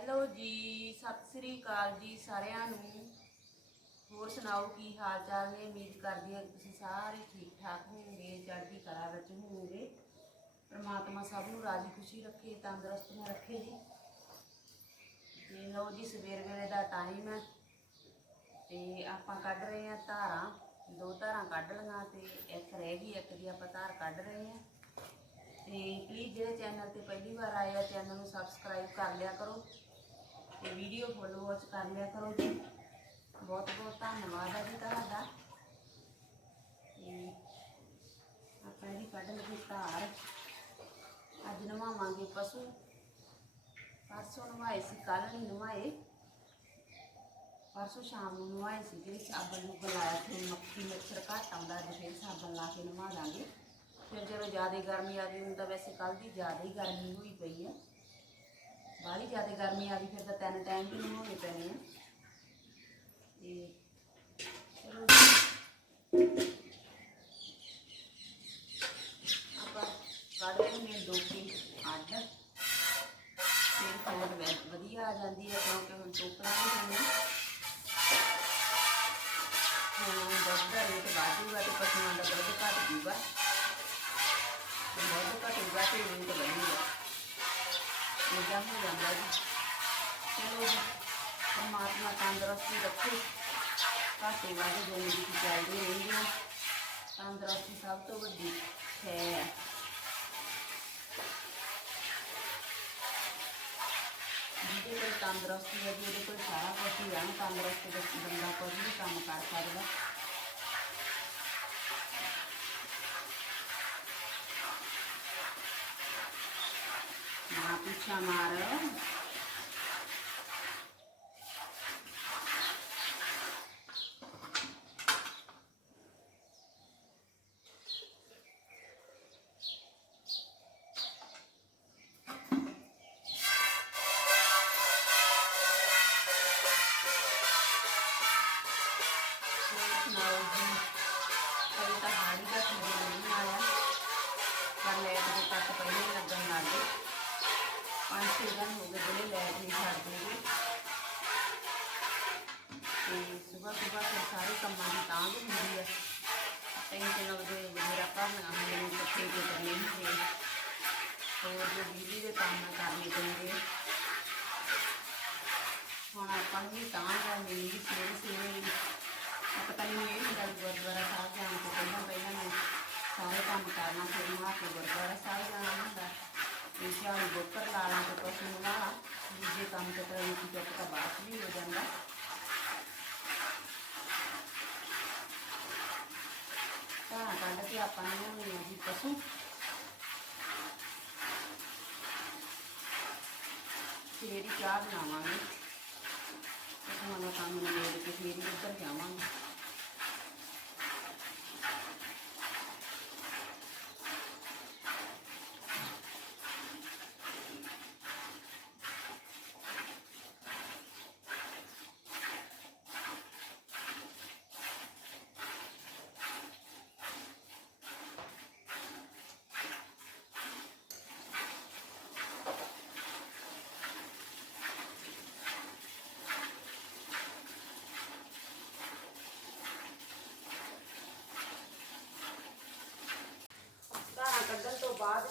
Hello ਜੀ, ਸਤਿ ਸ੍ਰੀ ਅਕਾਲ ਜੀ ਸਾਰਿਆਂ ਨੂੰ। ਹੋਰ ਸੁਣਾਓ, ਕੀ ਹਾਲ ਚਾਲ ਨੇ? ਉਮੀਦ ਕਰਦੀ ਹਾਂ ਕਿ ਤੁਸੀਂ ਸਾਰੇ ਠੀਕ ਠਾਕ ਹੋਵੋਗੇ, ਚੜ੍ਹਦੀ ਕਲਾ ਵਿੱਚ ਹੋਵੋਗੇ। ਪ੍ਰਮਾਤਮਾ ਸਭ ਨੂੰ ਰਾਜੀ ਖੁਸ਼ੀ ਰੱਖੇ ਤੰਦਰੁਸਤੀਆਂ ਰੱਖੇ ਜੀ। ਤੇ ਲਓ ਜੀ, ਸਵੇਰ ਵੇਲੇ ਦਾ ਟਾਈਮ ਹੈ। ਤੇ ਆਪਾਂ ਕੱਢ ਰਹੇ ਹਾਂ ਧਾਰਾਂ, ਦੋ ਧਾਰਾਂ ਕੱਢ ਲਈਆਂ ਤੇ ਇੱਕ ਰਹਿ ਗਈ, ਇੱਕ ਦੀ ਆਪਾਂ ਧਾਰ ਕੱਢ ਰਹੇ ਹਾਂ। ਤੇ ਪਲੀਜ਼ ਜਿਹੜੇ ਚੈਨਲ ਤੇ ਪਹਿਲੀ ਵਾਰ ਆਏ ਆ ਚੈਨਲ ਨੂੰ ਸਬਸਕ੍ਰਾਈਬ ਕਰ ਲਿਆ ਕਰੋ। ਵੀਡੀਓ ਫੋਲੋ ਵਾਚ ਕਰ ਲਿਆ ਕਰੋ ਜੀ ਬਹੁਤ ਬਹੁਤ ਧੰਨਵਾਦ ਹੈ ਜੀ ਤੁਹਾਡਾ ਤੇ ਆਪਾਂ ਇਹਦੀ ਕੱਢ ਲਈਏ ਧਾਰ ਅੱਜ ਨਵਾਵਾਂਗੇ ਪਸ਼ੂ ਪਰਸੋਂ ਨਵਾਏ ਸੀ ਕੱਲ ਨਹੀਂ ਨਵਾਏ ਪਰਸੋਂ ਸ਼ਾਮ ਨੂੰ ਨਵਾਏ ਸੀ ਜਿਹੜੀ ਸਾਬਣ ਨੂੰ ਬੁਲਾਇਆ ਫਿਰ ਮੱਖੀ ਮੱਛਰ ਘੱਟ ਆਉਂਦਾ ਅੱਜ ਫਿਰ ਸਾਬਣ ਲਾ ਕੇ ਨਵਾ ਦਾਂਗੇ ਫਿਰ ਜਦੋਂ ਜ਼ਿਆਦਾ ਗਰਮੀ ਆ ਗਈ ਹੁਣ ਤਾਂ ਵੈਸੇ ਕੱਲ ਦੀ ਜ਼ਿਆਦਾ ਹੀ ਗਰਮੀ ਹੋਈ ਪਈ ਆ ਬਾਹਲੀ ਜ਼ਿਆਦਾ ਗਰਮੀ ਆ ਗਈ, ਫਿਰ ਤਾਂ ਤਿੰਨ ਟਾਈਮ ਵੀ ਨਹੀਂ ਹੋਣੇ ਪੈਣੇ ਆ। ਤੇ ਚਲੋ ਜੀ। ਆਪਾਂ ਕੱਢ ਲੈਣੇ ਡੋਕੀ ਅੱਡ। ਫਿਰ ਖੋਲ ਵੈ, ਵਧੀਆ ਆ ਜਾਂਦੀ ਹੈ, ਕਿਉਂਕਿ ਹੁਣ ਟੋਕਰਾ ਨਹੀਂ ਹੋਣਾ ਹੁਣ ਦੁੱਧ ਦਾ ਰੇਟ ਵਾਧੂਗਾ ਤੇ ਪਸ਼ੂਆਂ ਦਾ ਦੁੱਧ ਘੱਟ ਜੂਗਾ ਦੁੱਧ ਘਟੂਗਾ ਤੇ ਰੇਟ ਵਧੂਗਾ। ਇਦਾਂ ਹੋ ਜਾਂਦਾ ਜੀ। ਚਲੋ ਜੀ, ਪਰਮਾਤਮਾ ਤੰਦਰੁਸਤੀ ਰੱਖੇ। ਘਾਟੇ ਵਾਧੇ ਜ਼ਿੰਦਗੀ ਚ ਚੱਲਦੇ ਰਹਿੰਦੇ ਆ। ਤੰਦਰੁਸਤੀ ਸਭ ਤੋਂ ਵੱਡੀ ਹੈ। ਜਿਹਦੇ ਕੋਲ ਤੰਦਰੁਸਤੀ ਹੈ, ਜਿਹਦੇ ਕੋਲ ਸਾਰਾ ਕੁਝ ਹੀ ਆ, ਤੰਦਰੁਸਤ ਬੰਦਾ ਕੋਈ ਵੀ ਕੰਮ ਕਰ ਸਕਦਾ। ਨਾ ਤਾਂ ਵੀ ਹੁੰਦੀ ਹੈ ਮੇਰਾ ਭਰਨਾ ਹੁੰਦੇ ਨੇ ਇਕੱਠੇ ਜੇ ਕਰਨੇ ਹੁੰਦੇ ਹੋਰ ਜੋ ਬਿਜਲੀ ਦੇ ਕੰਮ ਆ ਕਰਨੇ ਪੈਂਦੇ ਹੁਣ ਆਪਾਂ ਨੂੰ ਤਾਂ ਕਰਨੀ ਨਹੀਂ ਸਵੇਰੇ ਸਵੇਰੇ ਪਤਾ ਨਹੀਂ ਇਹ ਹੁੰਦਾ ਗੁਰਦੁਆਰਾ ਸਾਹਿਬ ਜਾਣ ਤੋਂ ਪਹਿਲਾਂ ਪਹਿਲਾਂ ਮੈਂ ਸਾਰੇ ਕੰਮ ਕਰਨਾ ਫਿਰ ਨਹਾ ਕੇ ਗੁਰਦੁਆਰਾ ਸਾਹਿਬ ਜਾਣਾ ਹੁੰਦਾ। ਤੇ ਝਾੜੂ ਬੋਕਰ ਲਾ ਲਾਂ ਤੇ ਪਸ਼ੂ ਨੂੰ ਲਾ ਦੂਜੇ ਕੰਮ ਤੇ ਕਰਾਂ ਕਿ ਤਾਂ ਬਾਅਦ 'ਚ ਵੀ ਹੋ ਜਾਂਦਾ। ਧਾਰਾਂ ਕੱਢ ਕੇ ਆਪਾਂ ਨੂੰ ਹੋਣੀ ਆ ਜੀ ਚਾਹ ਬਣਾਵਾਂਗੇ। ਦਾ ਕੰਮ ਨਿਬੇੜ ਕੇ ਫੇਰ ਉੱਧਰ ਜਾਵਾਂਗੇ।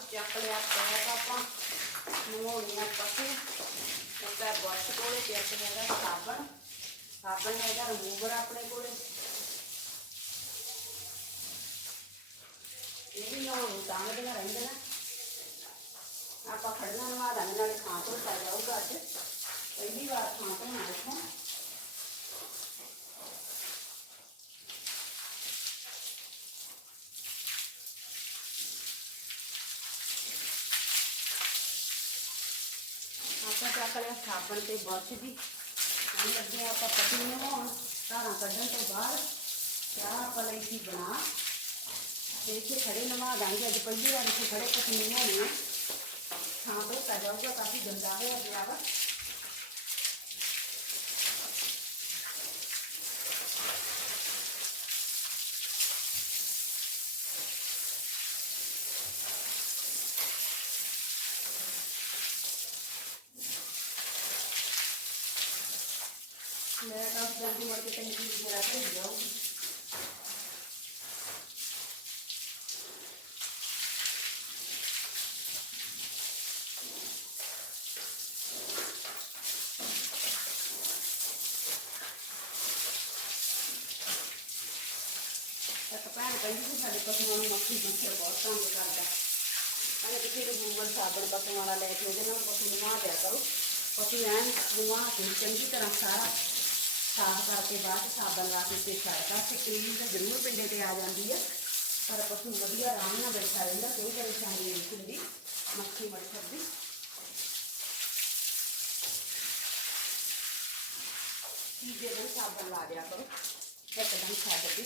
ਚੱਕ ਲਿਆ ਪੈਪ ਆਪਾਂ ਨਵਾਉਣੀਆਂ ਪਸ਼ੂ ਇੱਕ ਹੈ ਕੋਲੇ ਤੇ ਹੈਗਾ ਸਾਬਣ। ਸਾਬਣ ਹੈਗਾ ਰਿਮੂਵਰ ਆਪਣੇ ਕੋਲੇ। ਇਹ ਵੀ ਨਵਾਉਣ ਤਾਂ ਵਧੀਆ ਰਹਿੰਦੇ ਨਾ। ਆਪਾਂ ਖੜਨਾ ਨਵਾ ਦਾਂਗੇ ਨਾਲੇ ਖਾਂ ਤੋਂ ਪੈ ਜਾਊਗਾ ਅੱਜ ਪਹਿਲੀ ਵਾਰ ਖਾਂ ਤੋਂ ਨਾ ਇੱਥੋਂ ਆਪਾਂ ਸਾਬਣ ਤੇ ਬੁਰਸ਼ ਦੀ ਹੁਣ ਲੱਗੇ ਆਪਾਂ ਪਤੀ ਨਵਾਉਣ, ਧਾਰਾਂ ਕੱਢਣ ਤੋਂ ਬਾਅਦ ਚਾਹ ਆਪਾਂ ਲਈ ਸੀ ਬਣਾ। ਤੇ ਇੱਥੇ ਖੜੇ ਨਵਾ ਦਾਂਗੇ, ਅੱਜ ਪਹਿਲੀ ਵਾਰ ਇੱਥੇ ਖੜੇ ਪਤੀ ਨਵਾਉਣੇ ਆ। ਥਾਂ ਤੋਂ ਪੈ ਜਾਊਗਾ ਕਾਫੀ ਗੰਦਾ ਹੋਇਆ ਪਿਆ ਵਾ। ਮੈਂ ਤਾਂ ਜਲਦੀ ਮੁੜ ਕੇ ਟੈਂਕੀ ਵਿੱਚ ਜਰਾ ਭੇਜ ਜਾਊਂਗੀ। ਭੈਣ ਕਹਿੰਦੀ ਸੀ ਸਾਡੇ ਪਸ਼ੂਆਂ ਨੂੰ ਮੱਖੀ ਮੱਛਰ ਬਹੁਤ ਤੰਗ ਕਰਦਾ। ਕਹਿੰਦੇ ਤੁਸੀਂ ਰਿਮੂਵਲ ਸਾਬਣ ਪਸ਼ੂਆਂ ਵਾਲਾ ਲੈ ਕੇ ਉਹਦੇ ਨਾਲ ਪਸ਼ੂ ਨੂੰ ਨਵਾ ਦਿਆ ਕਰੋ। ਪਸ਼ੂ ਐਨ ਨਵਾ ਕੇ ਚੰਗੀ ਤਰ੍ਹਾਂ ਸਾਰਾ ਸਾਫ਼ ਕਰਕੇ ਬਾਅਦ ਸਾਬਣ ਲਾ ਕੇ ਤੇ ਛੱਡਦਾ ਸਕਰੀਨ ਤਾਂ ਜ਼ਰੂਰ ਪਿੰਡੇ ਤੇ ਆ ਜਾਂਦੀ ਹੈ ਪਰ ਪਸ਼ੂ ਵਧੀਆ ਆਰਾਮ ਨਾਲ ਬੈਠਾ ਰਹਿੰਦਾ, ਕੋਈ ਪਰੇਸ਼ਾਨੀ ਨਹੀਂ ਹੁੰਦੀ, ਮੱਖੀ ਮੱਛਰ ਦੀ। ਤੀਜੇ ਦਿਨ ਸਾਬਣ ਲਾ ਦਿਆ ਕਰੋ, ਇੱਕ ਦਿਨ ਛੱਡ ਕੇ।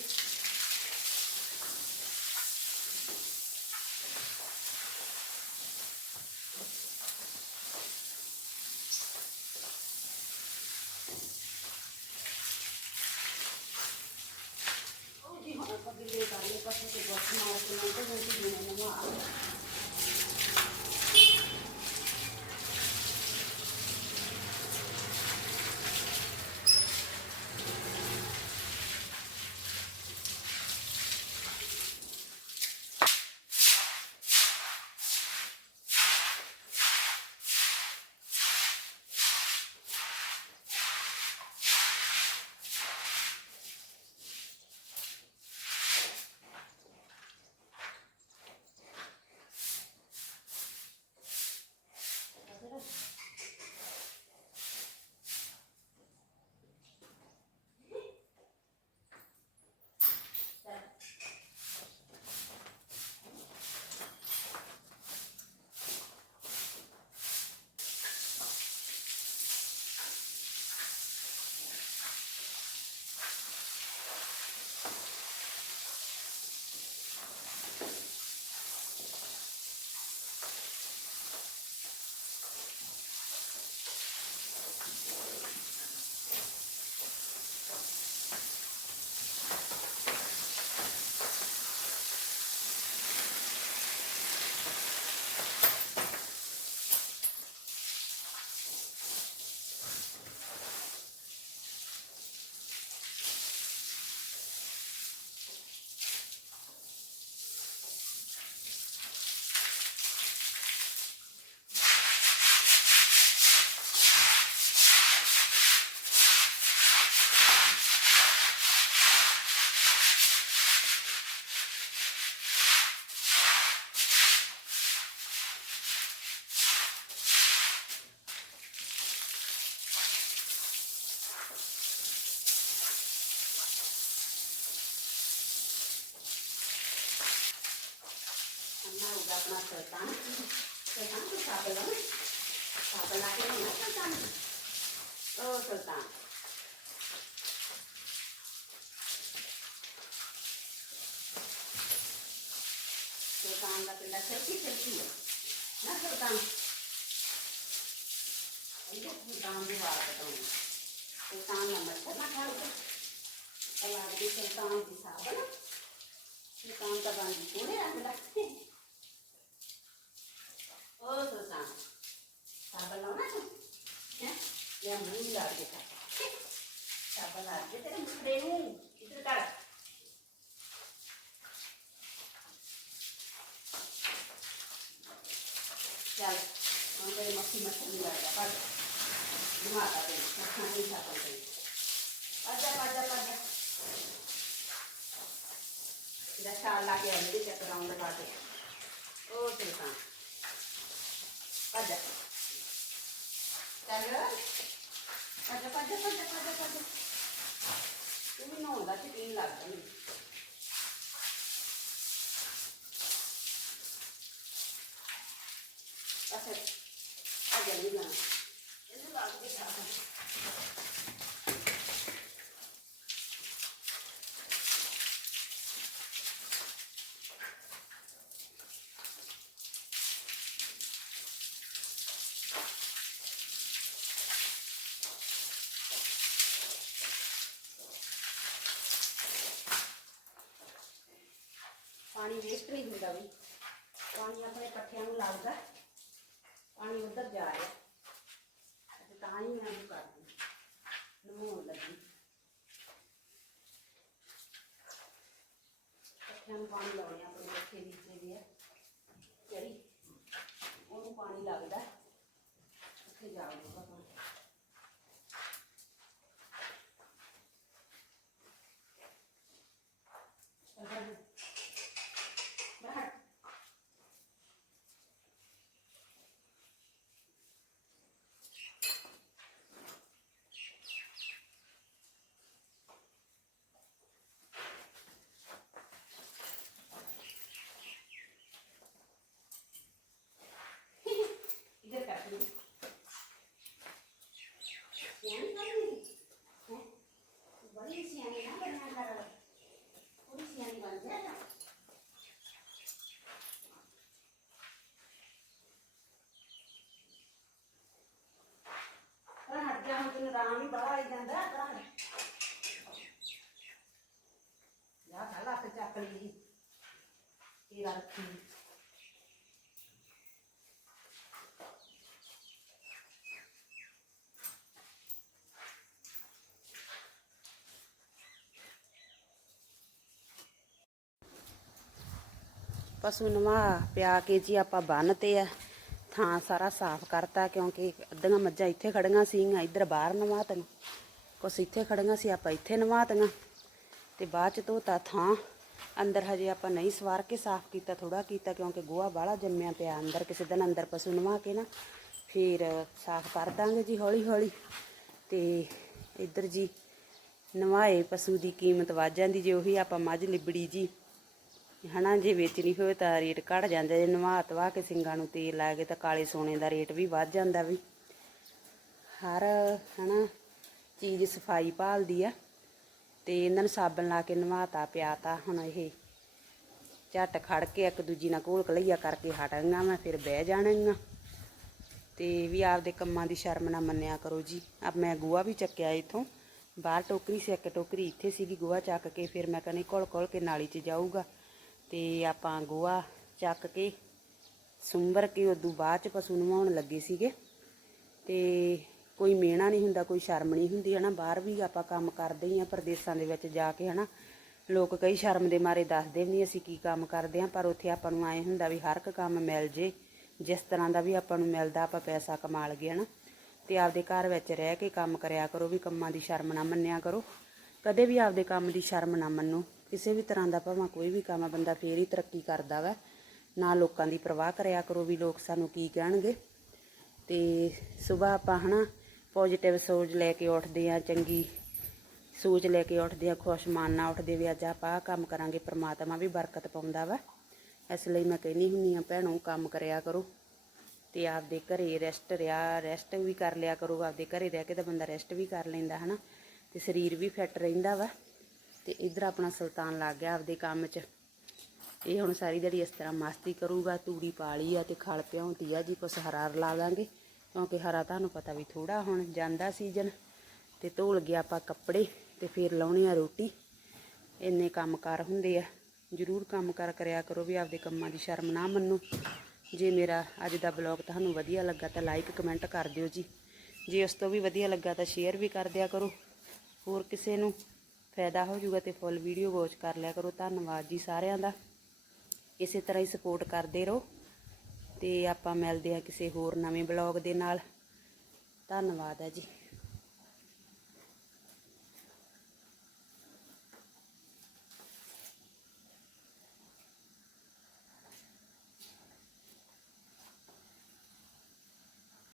ਅੰਨਾ ਹੋਗਾ ਆਪਣਾ ਸਰਤਾਨ ਸਰਤਾਨ ਤੋਂ ਸਾਬਣ ਲਾ ਸਾਬਣ ਲਾ ਕੇ ਨਾ ਸਰਤਾਨ ਉਹ ਸਰਤਾਨ ਸਰਤਾਨ ਦਾ ਪਿੰਡਾ ਸਰਕੀ ਸਰਕੀ ਹੈ ਨਾ ਸਰਤਾਨ ਇਹ ਸਰਤਾਨ ਦੀ ਬਾਤ ਕਰਾਂਗੇ ਸਰਤਾਨ ਦਾ ਮੱਛਰ ਨਾ ਖਾਓ ਅਲਾਹ ਦੀ ਸਰਤਾਨ ਦੀ ਸਾਬਣ ਸਰਤਾਨ ਦਾ ਬੰਦੀ ਕੋਲੇ ਰੱਖਦਾ ਉਹ ਸਰਤਾਨ ਸਾਬਣ ਲਾਉਣਾ ਤੂੰ? ਹੈ? ਇਹ ਮੂੰਹ ਲਾ ਕੇ ਖਾ ਸਾਬਣ ਲਾ ਕੇ ਤੇਰੇ ਮੁਖੜੇ ਨੂੰ। ਇੱਧਰ ਕਰ। ਚੱਲ, ਹੁਣ ਤੇਰੇ ਮੱਖੀ ਮੱਛਰ ਨਹੀਂ ਲੱਗਦਾ ਪਰ ਦਿਮਾਗਾ ਤੇ ਮੱਖਾਂ ਨਹੀਂ ਸਾਬਣ ਤੇ ਚੱਲ ਆਜਾ ਆਜਾ ਆਜਾ ਆਜਾ ਤੂੰ ਵੀ ਨਹਾਉਂਦਾ ਤੇ ਲੱਗਦਾ ਮੈਨੂੰ ਅੱਛਾ ਆ ਜਲਦੀ ਨਾ ਇਹਨੂੰ ਲਾ ਕੇ ਖਾ ਪਾਣੀ ਵੇਸਟ ਨਹੀਂ ਹੁੰਦਾ ਵੀ ਪਾਣੀ ਆਪਣੇ ਪੱਠਿਆਂ ਨੂੰ ਲੱਗਦਾ ਪਾਣੀ ਉੱਧਰ ਜਾ ਰਿਹਾ ਤੇ ਤਾਂ ਹੀ ਮੈਂ ਉਹ ਕਰਦੀ ਨਹਾਉਣ ਲੱਗੀ ਪੱਠਿਆਂ ਨੂੰ ਪਾਣੀ ਲਾਉਣੇ ਆ ਆਪਣੇ ਪੱਠੇ ਨੀਚੇ ਵੀ ਆ ਜਿਹੜੀ ਉਹਨੂੰ ਪਾਣੀ ਲੱਗਦਾ ਉੱਥੇ ਜਾਊਗਾ ਖਾ ਲੱਤ ਚੱਕ ਲਈ ਜੀ ਇਹ ਰੱਖੀ ਪਸ਼ੂ ਨਵਾ ਪਿਆ ਕੇ ਜੀ ਆਪਾਂ ਬੰਨ ਤੇ ਆ ਥਾਂ ਸਾਰਾ ਸਾਫ਼ ਕਰਤਾ ਕਿਉਂਕਿ ਅੱਧੀਆਂ ਮੱਝਾਂ ਇੱਥੇ ਖੜੀਆਂ ਸੀਗੀਆਂ ਇੱਧਰ ਬਾਹਰ ਨਵਾਤੀਆਂ ਕੁਛ ਇੱਥੇ ਖੜੀਆਂ ਸੀ ਆਪਾਂ ਇੱਥੇ ਨਵਾਤੀਆਂ ਤੇ ਬਾਅਦ ਚ ਧੋਤਾ ਥਾਂ ਅੰਦਰ ਹਜੇ ਆਪਾਂ ਨਹੀਂ ਸਵਾਰ ਕੇ ਸਾਫ਼ ਕੀਤਾ ਥੋੜਾ ਕੀਤਾ, ਕਿਉਂਕਿ ਗੋਹਾ ਬਾਹਲਾ ਜੰਮਿਆ ਪਿਆ। ਅੰਦਰ ਕਿਸੇ ਦਿਨ ਅੰਦਰ ਪਸ਼ੂ ਨਵਾ ਕੇ ਨਾ, ਫਿਰ ਸਾਫ਼ ਕਰ ਦਾਂਗੇ ਜੀ ਹੌਲੀ ਹੌਲੀ ਤੇ ਇੱਧਰ ਜੀ, ਨਵਾਏ ਪਸ਼ੂ ਦੀ ਕੀਮਤ ਵੱਧ ਜਾਂਦੀ, ਜੇ ਉਹੀ ਆਪਾਂ ਮੱਝ ਲਿਬੜੀ ਜੀ, ਹਨਾ, ਜੇ ਵੇਚਣੀ ਹੋਵੇ ਤਾਂ ਰੇਟ ਘਟ ਜਾਂਦਾ, ਜੇ ਨਵਾ ਤਵਾ ਕੇ ਸਿੰਗਾਂ ਨੂੰ ਤੇਲ ਲਾ ਕੇ ਤਾਂ ਕਾਲੇ ਸੋਨੇ ਦਾ ਰੇਟ ਵੀ ਵੱਧ ਜਾਂਦਾ ਵੀ। ਹਰ, ਹਨਾ, ਚੀਜ਼ ਸਫ਼ਾਈ ਭਾਲਦੀ ਆ। ਤੇ ਇਹਨਾਂ ਨੂੰ ਸਾਬਣ ਲਾ ਕੇ ਨਵਾਤਾ, ਪਿਆਤਾ, ਹੁਣ ਇਹ ਝੱਟ ਖੜ ਕੇ ਇੱਕ ਦੂਜੀ ਨਾਲ ਘੋਲ ਕਲਈਆ ਕਰਕੇ ਹਟਾਂਗਾ ਮੈਂ ਫਿਰ ਬਹਿ ਜਾਣਾਂਗਾ ਤੇ ਵੀ ਆਪਦੇ ਕੰਮਾਂ ਦੀ ਸ਼ਰਮ ਨਾ ਮੰਨਿਆ ਕਰੋ ਜੀ। ਅਬ ਮੈਂ ਗੋਆ ਵੀ ਚੱਕਿਆ ਇਥੋਂ, ਬਾਹਰ ਟੋਕਰੀ ਸੀ, ਇੱਕ ਟੋਕਰੀ ਇੱਥੇ ਸੀਗੀ ਗੋਆ ਚੱਕ ਕੇ, ਫਿਰ ਮੈਂ ਕਹਿੰਦੀ ਘੋਲ ਘੋਲ ਕੇ ਨਾਲੀ 'ਚ ਜਾਊਗਾ। ਤੇ ਆਪਾਂ ਗੋਆ ਚੱਕ ਕੇ, ਸੁੰਬਰ ਕੇ, ਉਦੋਂ ਬਾਅਦ 'ਚ ਪਸ਼ੂ ਨਵਾਉਣ ਲੱਗੇ ਸੀਗੇ। ਤੇ ਕੋਈ ਮਿਹਣਾ ਨਹੀਂ ਹੁੰਦਾ, ਕੋਈ ਸ਼ਰਮ ਨਹੀਂ ਹੁੰਦੀ, ਹਨਾ? ਬਾਹਰ ਵੀ ਆਪਾਂ ਕੰਮ ਕਰਦੇ ਹੀ ਆ ਪ੍ਰਦੇਸਾਂ ਦੇ ਵਿੱਚ ਜਾ ਕੇ, ਹਨਾ? ਲੋਕ ਕਈ ਸ਼ਰਮ ਦੇ ਮਾਰੇ ਦੱਸਦੇ ਵੀ ਨਹੀਂ ਅਸੀਂ ਕੀ ਕੰਮ ਕਰਦੇ ਆ ਪਰ ਉੱਥੇ ਆਪਾਂ ਨੂੰ ਆਏ ਹੁੰਦਾ ਵੀ ਹਰ ਇੱਕ ਕੰਮ ਮਿਲ ਜੇ, ਜਿਸ ਤਰ੍ਹਾਂ ਦਾ ਵੀ ਆਪਾਂ ਨੂੰ ਮਿਲਦਾ, ਆਪਾਂ ਪੈਸਾ ਕਮਾ ਲਈਏ, ਹਨਾ? ਤੇ ਆਪਦੇ ਘਰ ਵਿੱਚ ਰਹਿ ਕੇ ਕੰਮ ਕਰਿਆ ਕਰੋ, ਵੀ ਕੰਮਾਂ ਦੀ ਸ਼ਰਮ ਨਾ ਮੰਨਿਆ ਕਰੋ। ਕਦੇ ਵੀ ਆਪਦੇ ਕੰਮ ਦੀ ਸ਼ਰਮ ਨਾ ਮੰਨੋ। ਕਿਸੇ ਵੀ ਤਰ੍ਹਾਂ ਦਾ ਭਾਵੇਂ ਕੋਈ ਵੀ ਕੰਮ ਬੰਦਾ ਫੇਰ ਹੀ ਤਰੱਕੀ ਕਰਦਾ ਵਾ। ਨਾ ਲੋਕਾਂ ਦੀ ਪਰਵਾਹ ਕਰਿਆ ਕਰੋ ਵੀ ਲੋਕ ਸਾਨੂੰ ਕੀ ਕਹਿਣਗੇ। ਤੇ ਸਵੇਰ ਆਪਾਂ, ਹਨਾ? ਪੋਜ਼ਿਟਿਵ ਸੋਚ ਲੈ ਕੇ ਉੱਠਦੇ ਆ, ਚੰਗੀ ਸੋਚ ਲੈ ਕੇ ਉੱਠਦੇ ਆ, ਖੁਸ਼ ਮਨ ਨਾਲ ਉੱਠਦੇ ਵੀ ਅੱਜ ਆਪਾਂ ਆਹ ਕੰਮ ਕਰਾਂਗੇ, ਪ੍ਰਮਾਤਮਾ ਵੀ ਬਰਕਤ ਪਾਉਂਦਾ ਵਾ। ਇਸ ਲਈ ਮੈਂ ਕਹਿੰਦੀ ਹੁੰਨੀ ਆ ਭੈਣੋ, ਕੰਮ ਕਰਿਆ ਕਰੋ ਤੇ ਆਪਦੇ ਘਰੇ ਰੈਸਟ ਰਿਆ ਰੈਸਟ ਵੀ ਕਰ ਲਿਆ ਕਰੋ, ਆਪਦੇ ਘਰੇ ਰਹਿ ਕੇ ਤਾਂ ਬੰਦਾ ਰੈਸਟ ਵੀ ਕਰ ਲੈਂਦਾ, ਹਨਾ? ਤੇ ਸਰੀਰ ਵੀ ਫਿੱਟ ਰਹਿੰਦਾ ਵਾ ਤੇ ਇਧਰ ਆਪਣਾ ਸੁਲਤਾਨ ਲੱਗ ਗਿਆ ਆਪਦੇ ਕੰਮ 'ਚ। ਇਹ ਹੁਣ ਸਾਰੀ ਦਿਹਾੜੀ ਇਸ ਤਰ੍ਹਾਂ ਮਸਤੀ ਕਰੂਗਾ, ਤੂੜੀ ਪਾ ਲਈ ਆ ਤੇ ਖਲ ਪਿਆਉਂਦੀ ਆ, ਜੀ ਕੁਛ ਹਰਾਰ ਲਾ ਦਾਂਗੇ। ਕਿਉਂਕਿ ਹਰਾ ਤੁਹਾਨੂੰ ਪਤਾ ਵੀ ਥੋੜਾ ਹੁਣ ਜਾਂਦਾ ਸੀਜ਼ਨ ਤੇ ਧੋਲ ਗਿਆ ਆਪਾਂ ਕੱਪੜੇ ਤੇ ਫਿਰ ਲਾਉਣੇ ਆ ਰੋਟੀ। ਇੰਨੇ ਕੰਮਕਾਰ ਹੁੰਦੇ ਆ। ਜ਼ਰੂਰ ਕੰਮਕਾਰ ਕਰਿਆ ਕਰੋ ਵੀ ਆਪਦੇ ਕੰਮਾਂ ਦੀ ਸ਼ਰਮ ਨਾ ਮੰਨੋ। ਜੇ ਮੇਰਾ ਅੱਜ ਦਾ ਬਲੌਗ ਤੁਹਾਨੂੰ ਵਧੀਆ ਲੱਗਾ ਤਾਂ ਲਾਈਕ ਕਮੈਂਟ ਕਰ ਦਿਓ ਜੀ। ਜੇ ਉਸ ਤੋਂ ਵੀ ਵਧੀਆ ਲੱਗਾ ਤਾਂ ਸ਼ੇਅਰ ਵੀ ਕਰ ਦਿਆ ਕਰੋ। ਹੋਰ ਕਿਸੇ ਨੂੰ ਫਾਇਦਾ ਹੋ ਜਾਊਗਾ ਤੇ ਫੁੱਲ ਵੀਡੀਓ ਵਾਚ ਕਰ ਲਿਆ ਕਰੋ। ਧੰਨਵਾਦ ਜੀ ਸਾਰਿਆਂ ਦਾ। ਇਸੇ ਤਰ੍ਹਾਂ ਹੀ ਸਪੋਰਟ ਕਰਦੇ ਰਹੋ। ਤੇ ਆਪਾਂ ਮਿਲਦੇ ਆ ਕਿਸੇ ਹੋਰ ਨਵੇਂ ਬਲੌਗ ਦੇ ਨਾਲ। ਧੰਨਵਾਦ ਹੈ ਜੀ।